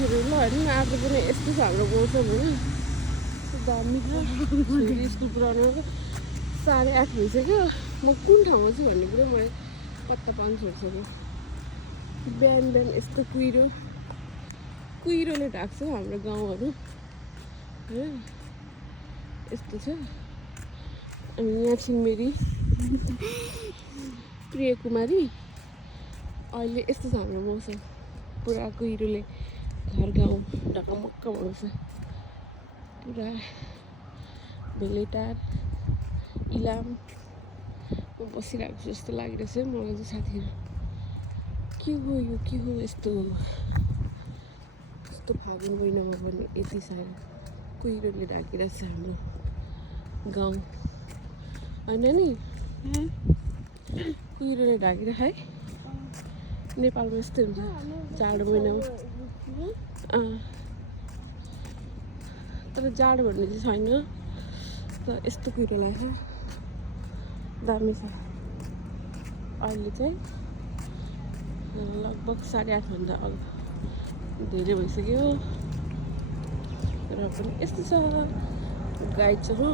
साथीहरू ल होइन आज पनि यस्तो छ हाम्रो मौसम होइन दामी छ छोरी स्कुल पुऱ्याउनु 8:30 भइसक्यो म कुन ठाउँमा छु भन्ने कुरो मैले पत्ता पाउनु छोडिसकेँ बिहान बिहान यस्तो कुहिरोले ढाक्छ हाम्रो गाउँहरू होइन यस्तो छ अनि यहाँ छिन् मेरी प्रिय कुमारी अहिले यस्तो छ हाम्रो मौसम पुरा कुहिरोले घर गाउँ ढकमक्क बनाउँछ पुरा भेलेटार इलाम म बसिरहेको छु जस्तो लागिरहेछ मलाई चाहिँ साथीहरू के हो यो के हो यस्तो फागुन महिनामा पनि यति साह्रो कुहिरोले ढाकिरहेछ हाम्रो गाउँ होइन नि कुहिरोले ढाकिरहेको है नेपालमा यस्तो हुन्छ जाडो महिनामा तर जाडो भन्ने चाहिँ छैन तर यस्तो कुहिरो लाग्छ दामी छ अहिले चाहिँ लगभग 8:30 भन्दा धेरै भइसक्यो र पनि यस्तो छ गाई चरु